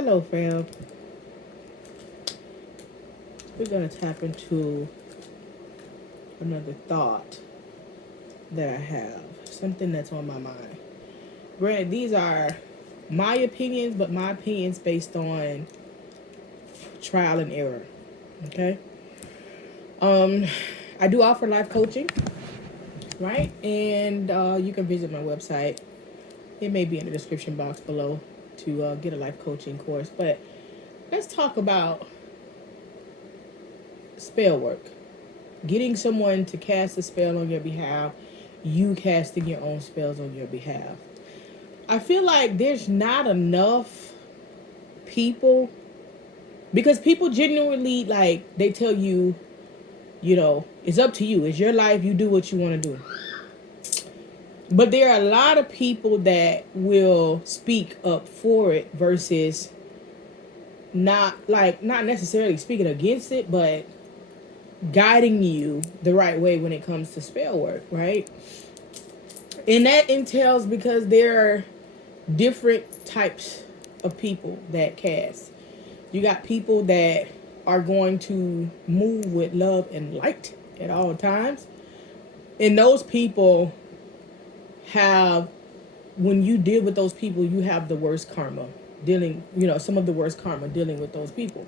Hello, fam. We're gonna tap into another thought that I have. Something that's on my mind. Granted, these are my opinions, but my opinions based on trial and error. Okay. Um, I do offer life coaching, right? And you can visit my website. It may be in the description box below to get a life coaching course. But let's talk about spell work. Getting someone to cast a spell on your behalf, you casting your own spells on your behalf. I feel like there's not enough people because people genuinely like they tell you, it's up to you. It's your life. You do what you want to do. But there are a lot of people that will speak up for it versus not necessarily speaking against it, but guiding you the right way when it comes to spell work, right? And that entails because there are different types of people that cast. You got people that are going to move with love and light at all times. And those people have, when you deal with those people, you have the worst karma dealing, some of the worst karma dealing with those people.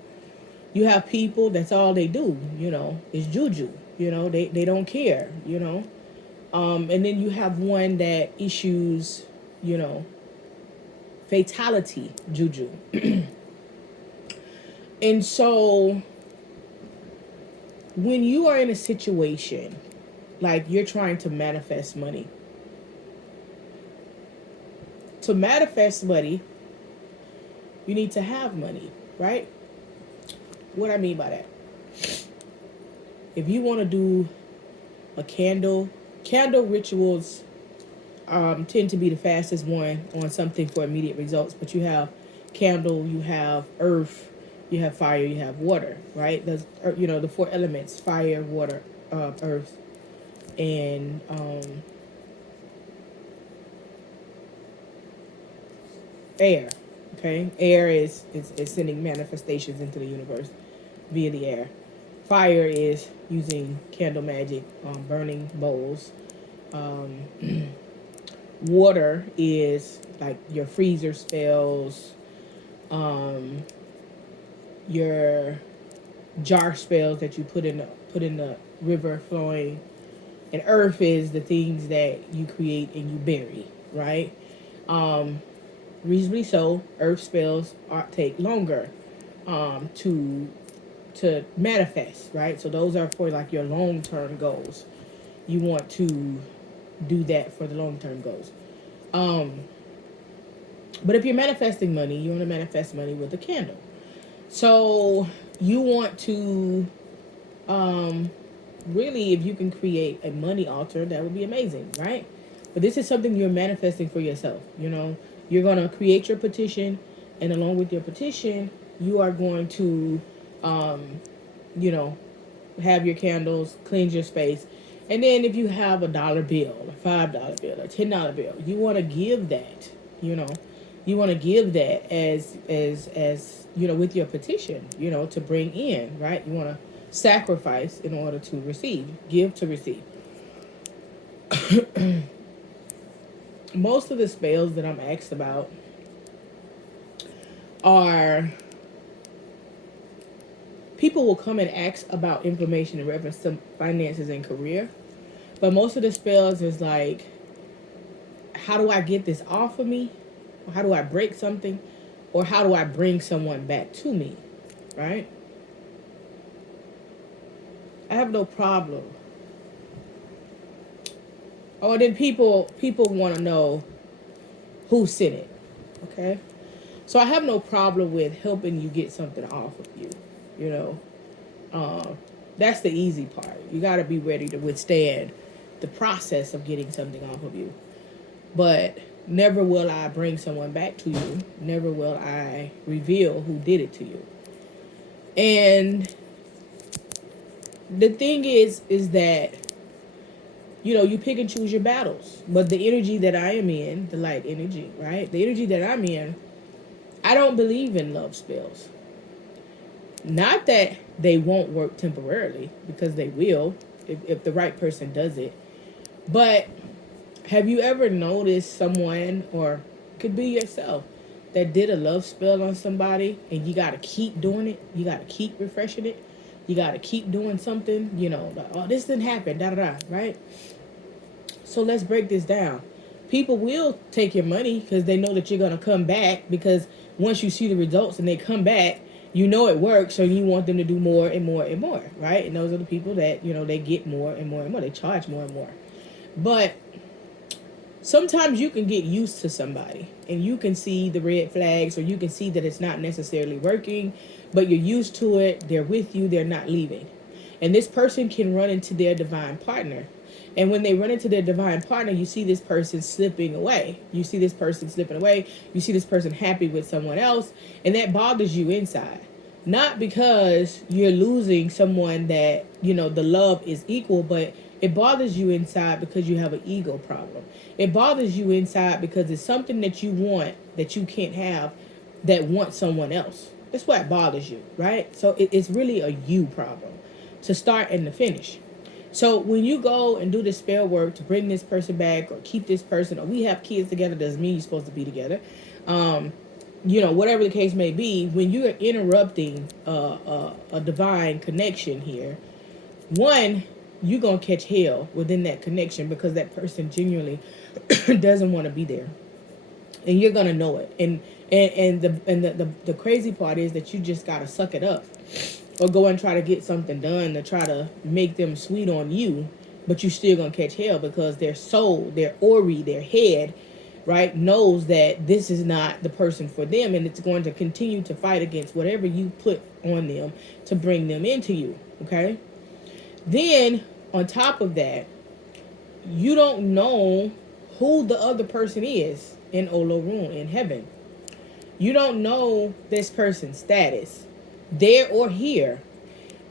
You have people, that's all they do, is juju. They don't care, And then you have one that issues, fatality juju. And so when you are in a situation like you're trying to manifest money, you need to have money, right? What I mean by that, if you want to do a candle rituals tend to be the fastest one on something for immediate results. But you have candle, you have earth, you have fire, you have water, right? There's, the four elements: fire, water, earth, and air. Okay, air is sending manifestations into the universe via the air. Fire is using candle magic, burning bowls. Um, Water is like your freezer spells, your jar spells that you put in the river flowing, and earth is the things that you create and you bury, right? Reasonably so, earth spells take longer to manifest, right? So those are for like your long term goals. You want to do that for the long term goals. But if you're manifesting money, you want to manifest money with a candle. So you want to really, if you can create a money altar, that would be amazing, right? But this is something you're manifesting for yourself. You're going to create your petition, and along with your petition, you are going to, you know, have your candles, cleanse your space. And then if you have $1 bill, a $5 bill, a $10 bill, you want to give that, you know, you want to give that as with your petition, to bring in, right? You want to sacrifice in order to receive, give to receive. Most of the spells that I'm asked about are people will come and ask about information in reference to finances and career. But most of the spells is like, how do I get this off of me? Or how do I break something? Or how do I bring someone back to me? Right? I have no problem. Oh, then people want to know who sent it. Okay? So I have no problem with helping you get something off of you. That's the easy part. You got to be ready to withstand the process of getting something off of you. But never will I bring someone back to you. Never will I reveal who did it to you. And the thing is that, you pick and choose your battles. But the energy that I am in, the light energy, right? The energy that I'm in, I don't believe in love spells. Not that they won't work temporarily, because they will if the right person does it. But have you ever noticed someone, or could be yourself, that did a love spell on somebody and you got to keep doing it? You got to keep refreshing it. You got to keep doing something, like, oh, this didn't happen, da da da, right? So let's break this down. People will take your money because they know that you're going to come back, because once you see the results and they come back, you know it works, so you want them to do more and more and more, right? And those are the people that, they get more and more and more. They charge more and more. But sometimes you can get used to somebody and you can see the red flags, or you can see that it's not necessarily working, but you're used to it. They're with you. They're not leaving. And this person can run into their divine partner. And when they run into their divine partner, you see this person slipping away. You see this person slipping away. You see this person happy with someone else. And that bothers you inside. Not because you're losing someone that, the love is equal, but it bothers you inside because you have an ego problem. It bothers you inside because it's something that you want that you can't have, that wants someone else. That's why it bothers you, right? So it's really a you problem, to start and to finish. So when you go and do the spell work to bring this person back, or keep this person, or we have kids together, doesn't mean you're supposed to be together. Whatever the case may be, when you are interrupting a divine connection here, one, you're going to catch hell within that connection, because that person genuinely doesn't want to be there. And you're going to know it. And the crazy part is that you just got to suck it up, or go and try to get something done to try to make them sweet on you, but you still going to catch hell, because their soul, their ori, their head, right, knows that this is not the person for them, and it's going to continue to fight against whatever you put on them to bring them into you, okay? Then, on top of that, you don't know who the other person is in Olorun, in heaven. You don't know this person's status, there or here.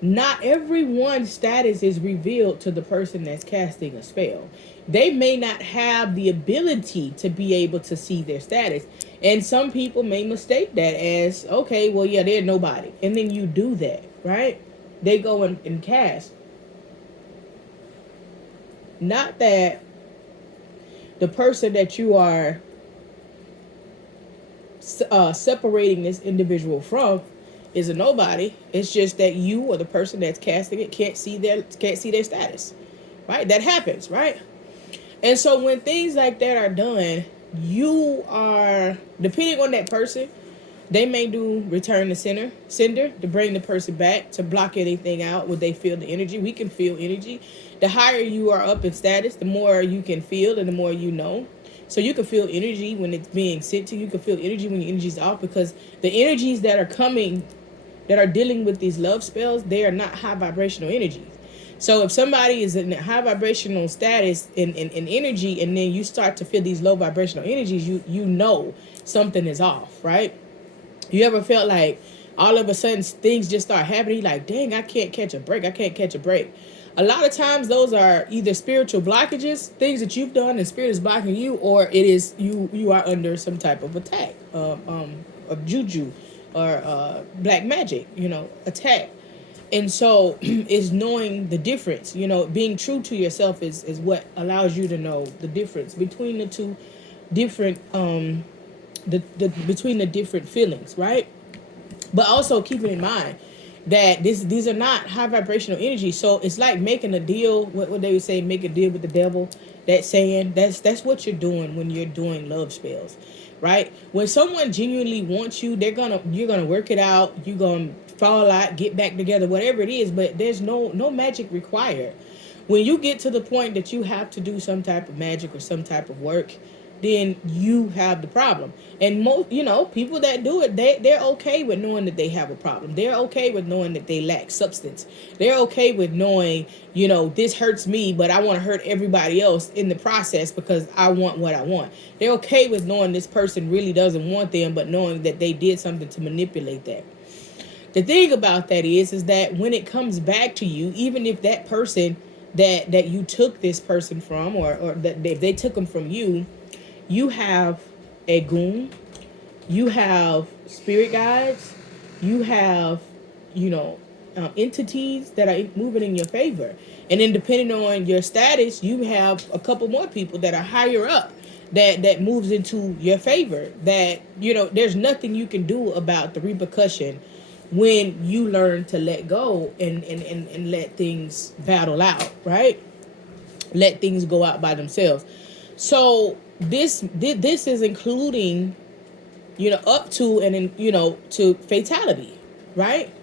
Not everyone's status is revealed to the person that's casting a spell. They may not have the ability to be able to see their status. And some people may mistake that as, okay, well, yeah, they're nobody. And then you do that, right? They go and cast. Not that the person that you are separating this individual from is a nobody. It's just that you, or the person that's casting it, can't see their status, right? That happens, right? And so when things like that are done, you are, depending on that person, they may do return to sender to bring the person back, to block anything out where they feel the energy. We can feel energy. The higher you are up in status, the more you can feel, and the more you know. So you can feel energy when it's being sent to you. You can feel energy when your energy's off, because the energies that are coming, that are dealing with these love spells, they are not high vibrational energies. So if somebody is in a high vibrational status in energy, and then you start to feel these low vibrational energies, you know something is off, right? You ever felt like all of a sudden things just start happening, like, dang, I can't catch a break. A lot of times those are either spiritual blockages, things that you've done and spirit is blocking you, or it is you are under some type of attack, of juju, or black magic, attack. And so it's knowing the difference, being true to yourself is what allows you to know the difference between the two different, between the different feelings, right? But also keeping in mind that these are not high vibrational energy. So it's like making a deal. What they would say, make a deal with the devil. That saying, that's what you're doing when you're doing love spells, right? When someone genuinely wants you, you're gonna work it out. You're gonna fall out, get back together, whatever it is. But there's no magic required. When you get to the point that you have to do some type of magic or some type of work, then you have the problem. And most, people that do it, they're okay with knowing that they have a problem. They're okay with knowing that they lack substance. They're okay with knowing, this hurts me, but I want to hurt everybody else in the process because I want what I want. They're okay with knowing this person really doesn't want them, but knowing that they did something to manipulate that. The thing about that is that when it comes back to you, even if that person that you took this person from, or that if they took them from you, you have a goon, you have spirit guides, you have, you know, entities that are moving in your favor. And then depending on your status, you have a couple more people that are higher up that moves into your favor, that, you know, there's nothing you can do about the repercussion when you learn to let go and let things battle out, right? Let things go out by themselves. So this is including, you know, up to and in, you know, to fatality, right?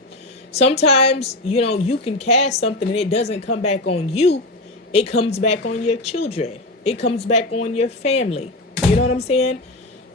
Sometimes, you know, you can cast something and it doesn't come back on you. It comes back on your children. It comes back on your family. You know what I'm saying?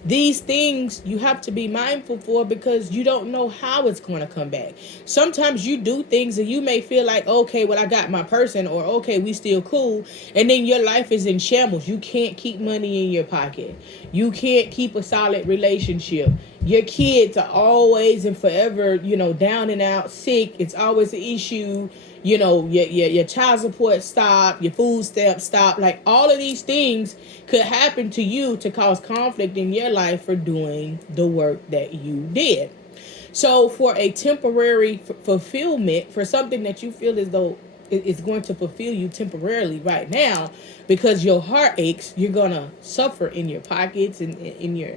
These things you have to be mindful for, because you don't know how it's going to come back. Sometimes you do things and you may feel like, okay, well, I got my person, or okay, we still cool. And then your life is in shambles. You can't keep money in your pocket. You can't keep a solid relationship. Your kids are always and forever, you know, down and out, sick. It's always an issue. You know, your child support stop, your food stamps stop. Like, all of these things could happen to you to cause conflict in your life for doing the work that you did. So for a temporary fulfillment, for something that you feel as though it's going to fulfill you temporarily right now, because your heart aches, you're gonna suffer in your pockets and in your,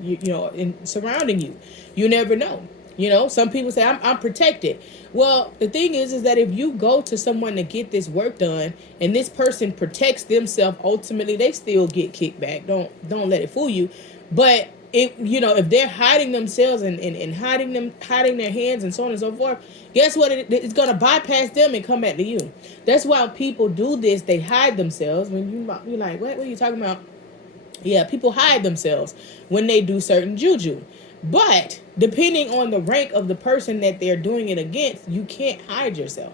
you know, in surrounding you. You never know. You know, some people say, I'm protected. Well, the thing is that if you go to someone to get this work done and this person protects themselves, ultimately they still get kicked back. Don't let it fool you. But if, you know, if they're hiding themselves and hiding their hands and so on and so forth, guess what? It's gonna bypass them and come back to you. That's why people do this. They hide themselves. When you're like, what are you talking about? Yeah, people hide themselves when they do certain juju. But depending on the rank of the person that they're doing it against, you can't hide yourself.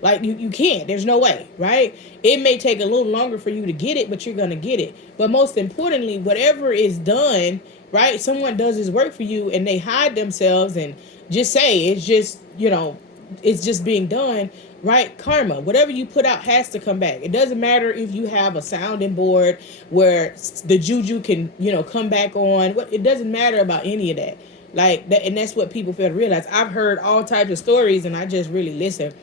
Like, you can't. There's no way, right? It may take a little longer for you to get it, but you're going to get it. But most importantly, whatever is done, right? Someone does this work for you and they hide themselves and just say it's just, you know, it's just being done, right? Karma, whatever you put out has to come back. It doesn't matter if you have a sounding board where the juju can, you know, come back on. It doesn't matter about any of that. Like that, and that's what people fail to realize. I've heard all types of stories, and I just really listen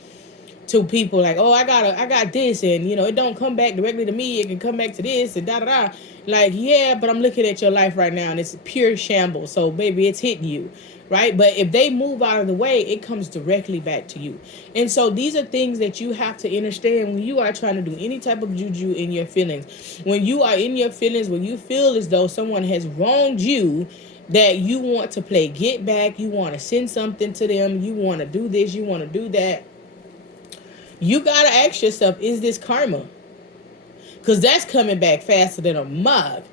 to people like, oh, I got this, and you know, it don't come back directly to me. It can come back to this and da da da. Like, yeah, but I'm looking at your life right now, and it's pure shambles. So, baby, it's hitting you, right? But if they move out of the way, it comes directly back to you. And so these are things that you have to understand when you are trying to do any type of juju in your feelings. When you are in your feelings, when you feel as though someone has wronged you, that you want to play get back, you want to send something to them, you want to do this, you want to do that, you got to ask yourself, is this karma? Because that's coming back faster than a mug.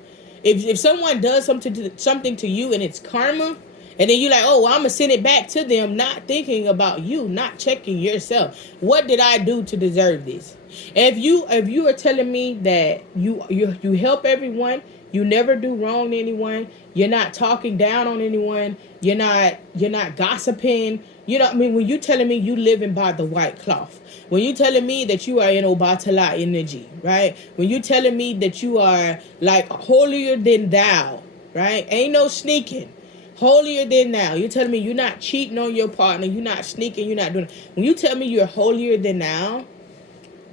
If someone does something to you and it's karma, and then you're like, oh, well, I'm going to send it back to them, not thinking about you, not checking yourself. What did I do to deserve this? If you are telling me that you help everyone, you never do wrong to anyone, you're not talking down on anyone, you're not gossiping, you know, I mean, when you telling me you living by the white cloth, when you telling me that you are in Obatala energy, right? When you telling me that you are like holier than thou, right? Ain't no sneaking. Holier than thou. You're telling me you're not cheating on your partner, you're not sneaking, you're not doing it. When you tell me you're holier than thou,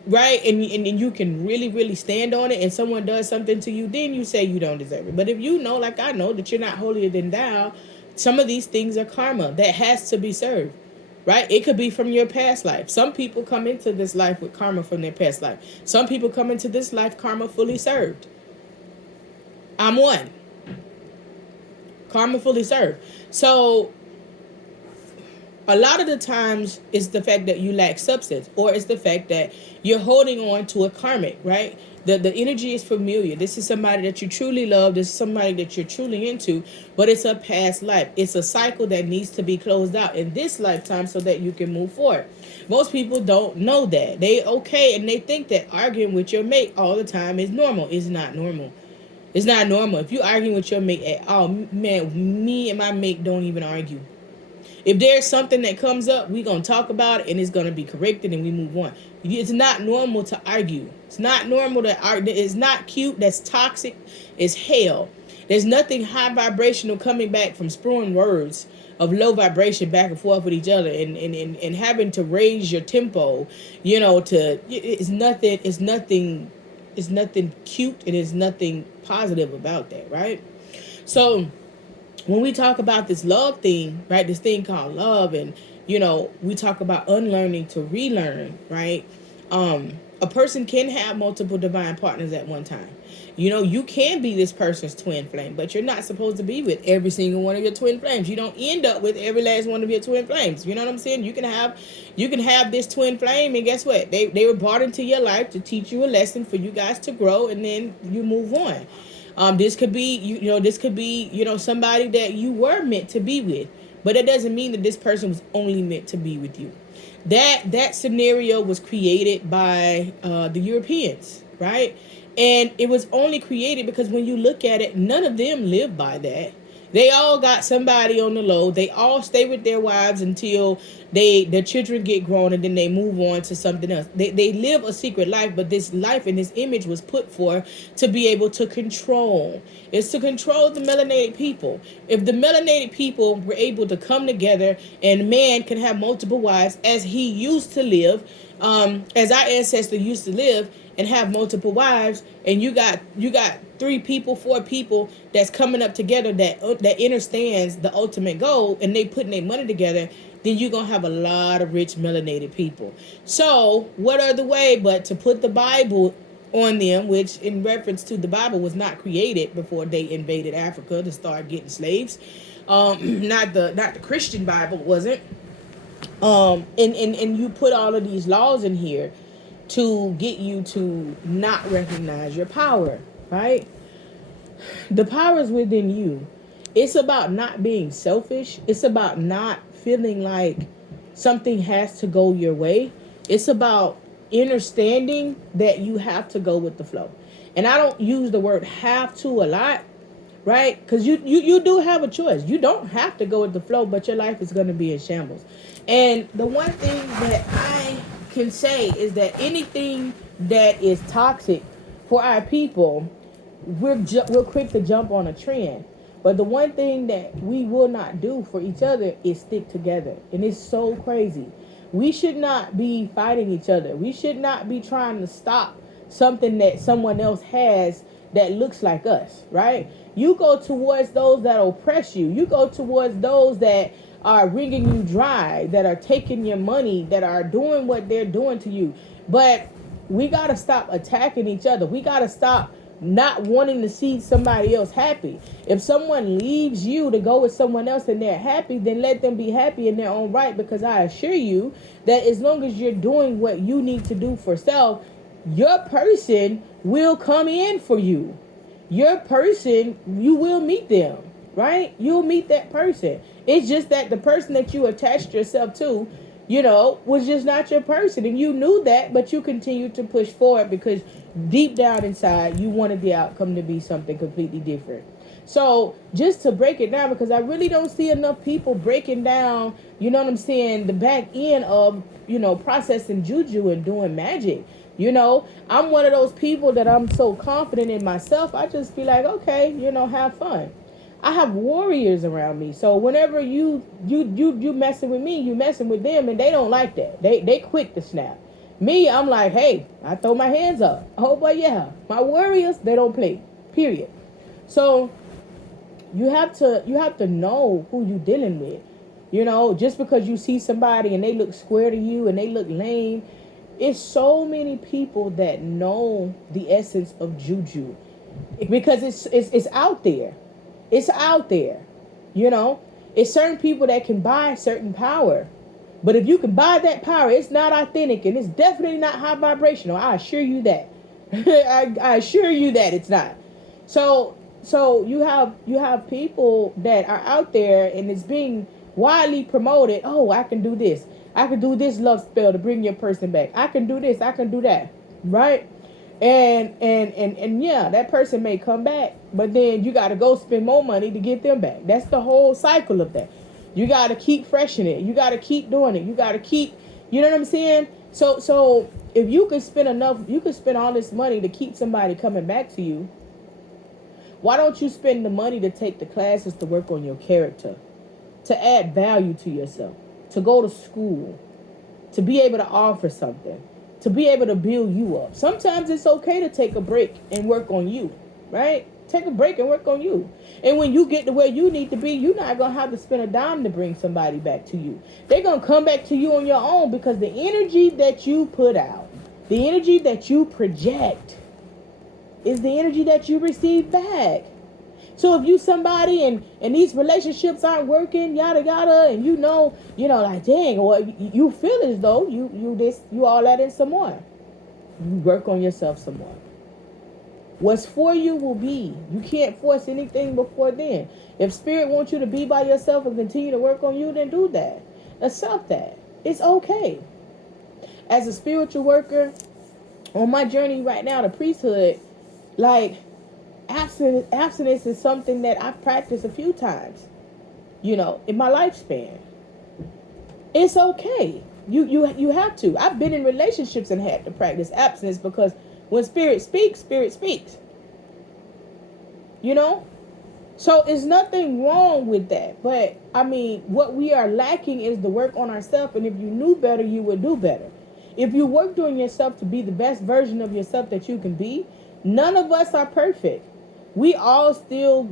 right, and you can really, really stand on it, and someone does something to you, then you say you don't deserve it. But if you know, like I know, that you're not holier than thou, some of these things are karma that has to be served, right? It could be from your past life. Some people come into this life with karma from their past life. Some people come into this life karma fully served. I'm one. Karma fully served. So a lot of the times it's the fact that you lack substance, or it's the fact that you're holding on to a karmic, right? The energy is familiar. This is somebody that you truly love. This is somebody that you're truly into, but it's a past life. It's a cycle that needs to be closed out in this lifetime so that you can move forward. Most people don't know that. They okay, and they think that arguing with your mate all the time is normal. It's not normal. It's not normal. If you arguing with your mate at all, man, me and my mate don't even argue. If there's something that comes up, we're going to talk about it and it's going to be corrected and we move on. It's not normal to argue. It's not normal to argue. It's not cute. That's toxic as hell. There's nothing high vibrational coming back from spewing words of low vibration back and forth with each other, and having to raise your tempo, to it's nothing cute, and it's nothing positive about that, right? So when we talk about this love thing, right, this thing called love, and we talk about unlearning to relearn, right? A person can have multiple divine partners at one time. You can be this person's twin flame, but you're not supposed to be with every single one of your twin flames. You don't end up with every last one of your twin flames. You know what I'm saying? You can have this twin flame, and guess what? They were brought into your life to teach you a lesson for you guys to grow, and then you move on. This could be this could be somebody that you were meant to be with, but it doesn't mean that this person was only meant to be with you. That scenario was created by the Europeans, right? And it was only created because when you look at it, none of them live by that. They all got somebody on the low. They all stay with their wives until their children get grown, and then they move on to something else. They live a secret life, but this life and this image was put for to be able to control. It's to control the melanated people. If the melanated people were able to come together, and man can have multiple wives as he used to live, as our ancestor used to live, and have multiple wives, and you got 3 people, 4 people that's coming up together that understands the ultimate goal, and they putting their money together, then you're gonna have a lot of rich melanated people. So what other way but to put the Bible on them, which in reference to the Bible was not created before they invaded Africa to start getting slaves. Not the Christian Bible wasn't. And you put all of these laws in here to get you to not recognize your power, right? The power is within you. It's about not being selfish. It's about not feeling like something has to go your way. It's about understanding that you have to go with the flow. And I don't use the word have to a lot, right? Because you do have a choice. You don't have to go with the flow, but your life is going to be in shambles. And the one thing that I can say is that anything that is toxic for our people, we're quick to jump on a trend. But the one thing that we will not do for each other is stick together. And it's so crazy. We should not be fighting each other. We should not be trying to stop something that someone else has that looks like us, right? You go towards those that oppress you. You go towards those that are wringing you dry, that are taking your money, that are doing what they're doing to you. But we got to stop attacking each other. We got to stop not wanting to see somebody else happy. If someone leaves you to go with someone else and they're happy, then let them be happy in their own right, because I assure you that as long as you're doing what you need to do for self, your person will come in for you. Your person, you will meet them, right? You'll meet that person. It's just that the person that you attached yourself to, was just not your person. And you knew that, but you continued to push forward because deep down inside, you wanted the outcome to be something completely different. So just to break it down, because I really don't see enough people breaking down, the back end of, processing juju and doing magic. I'm one of those people that I'm so confident in myself. I just be like, okay, have fun. I have warriors around me. So whenever you messing with me, you messing with them, and they don't like that. They quick to snap. Me, I'm like, hey, I throw my hands up. Oh, but yeah, my warriors, they don't play. Period. So you have to know who you dealing with. Just because you see somebody and they look square to you and they look lame, it's so many people that know the essence of juju, because it's out there. It's out there. It's certain people that can buy certain power. But if you can buy that power, it's not authentic, and it's definitely not high vibrational. I assure you that. I assure you that it's not. So you have people that are out there, and it's being widely promoted. Oh, I can do this. I can do this love spell to bring your person back. I can do this. I can do that. Right? And yeah, that person may come back, but then you got to go spend more money to get them back. That's the whole cycle of that. You got to keep freshening it. You got to keep doing it. You got to keep, you know what I'm saying? So if you could spend all this money to keep somebody coming back to you, Why don't you spend the money to take the classes to work on your character, to add value to yourself, to go to school, to be able to offer something, to be able to build you up? Sometimes it's okay to take a break and work on you, right? Take a break and work on you. And when you get to where you need to be, you're not going to have to spend a dime to bring somebody back to you. They're going to come back to you on your own, because the energy that you put out, the energy that you project, is the energy that you receive back. So if you somebody and these relationships aren't working, yada yada, and like, dang, or you feel as though you all that and some more. You work on yourself some more. What's for you will be. You can't force anything before then. If spirit wants you to be by yourself and continue to work on you, then do that. Accept that. It's okay. As a spiritual worker, on my journey right now to priesthood, like, abstinence is something that I've practiced a few times, in my lifespan. It's okay. You have to. I've been in relationships and had to practice abstinence, because when spirit speaks, spirit speaks. So there's nothing wrong with that. But I mean, what we are lacking is the work on ourselves. And if you knew better, you would do better. If you worked on yourself to be the best version of yourself that you can be, none of us are perfect. We all still,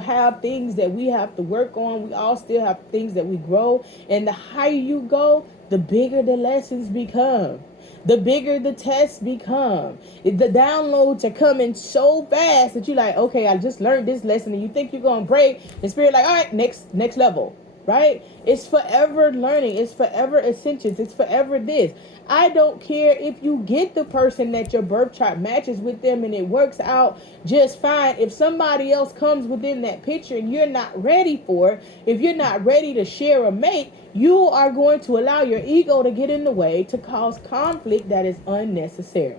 have things that we have to work on. We all still have things that we grow. And the higher you go, the bigger the lessons become. The bigger the tests become. The downloads are coming so fast that you're like, okay, I just learned this lesson, and you think you're going to break. The spirit like, all right, next level, right? It's forever learning. It's forever ascensions. It's forever this. I don't care if you get the person that your birth chart matches with them and it works out just fine. If somebody else comes within that picture and you're not ready for it, if you're not ready to share a mate, you are going to allow your ego to get in the way, to cause conflict that is unnecessary.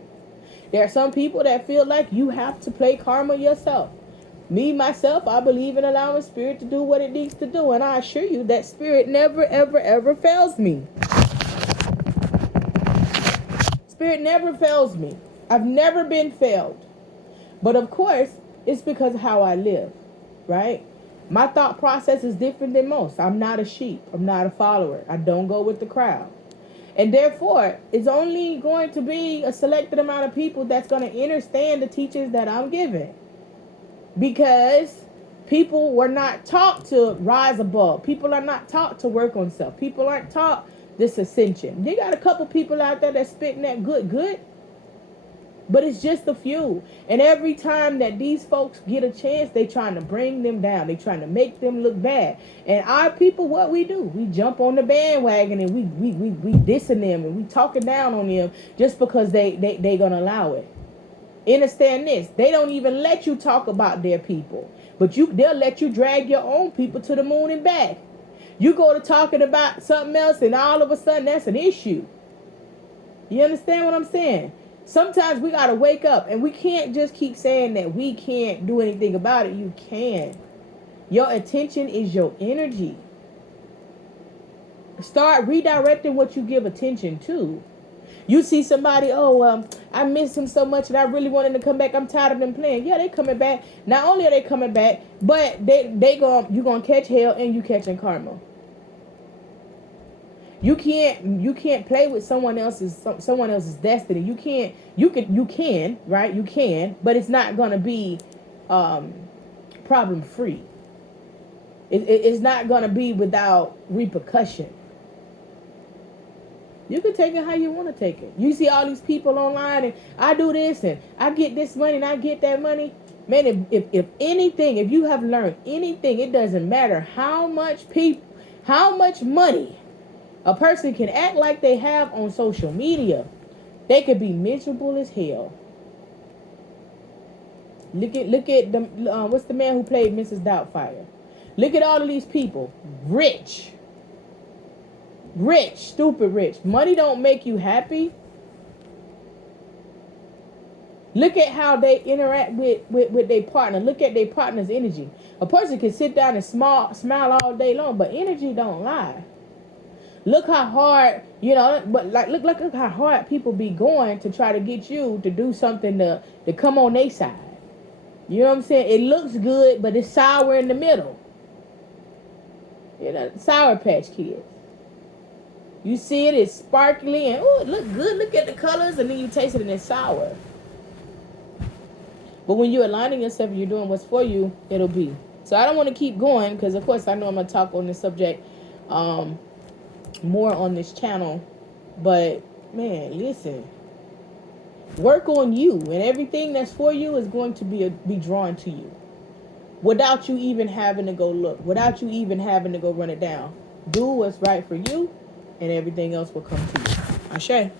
There are some people that feel like you have to play karma yourself. Me, myself, I believe in allowing spirit to do what it needs to do. And I assure you that spirit never, ever, ever fails me. Spirit never fails me. I've never been failed. But of course, it's because of how I live, right? My thought process is different than most. I'm not a sheep. I'm not a follower. I don't go with the crowd. And therefore, it's only going to be a selected amount of people that's going to understand the teachings that I'm giving. Because people were not taught to rise above. People are not taught to work on self. People aren't taught this ascension. You got a couple people out there that's spitting that good. But it's just a few. And every time that these folks get a chance, they trying to bring them down. They trying to make them look bad. And our people, what we do, we jump on the bandwagon and we dissing them and we talking down on them just because they gonna allow it. Understand this. They don't even let you talk about their people. But they'll let you drag your own people to the moon and back. You go to talking about something else and all of a sudden that's an issue. You understand what I'm saying? Sometimes we got to wake up, and we can't just keep saying that we can't do anything about it. You can. Your attention is your energy. Start redirecting what you give attention to. You see somebody, I miss him so much and I really want him to come back. I'm tired of them playing. Yeah, they coming back. Not only are they coming back, but you're going to catch hell and you catching karma. You can't play with someone else's destiny. You can, right? You can, but it's not going to be problem free. It's not going to be without repercussion. You can take it how you want to take it. You see all these people online and I do this and I get this money and I get that money. Man, if anything, if you have learned anything, it doesn't matter how much money a person can act like they have on social media. They could be miserable as hell. Look at the what's the man who played Mrs. Doubtfire? Look at all of these people, rich, stupid rich. Money don't make you happy. Look at how they interact with their partner. Look at their partner's energy. A person can sit down and smile all day long, but energy don't lie. Look how hard, look how hard people be going to try to get you to do something to come on their side. You know what I'm saying? It looks good, but it's sour in the middle. You know, Sour Patch Kids. You see it, it's sparkly, and oh, it look good. Look at the colors, and then you taste it, and it's sour. But when you're aligning yourself and you're doing what's for you, it'll be. So I don't want to keep going because, of course, I know I'm going to talk on this subject more on this channel. But, man, listen. Work on you, and everything that's for you is going to be drawn to you without you even having to go look, without you even having to go run it down. Do what's right for you, and everything else will come to you. Ashe.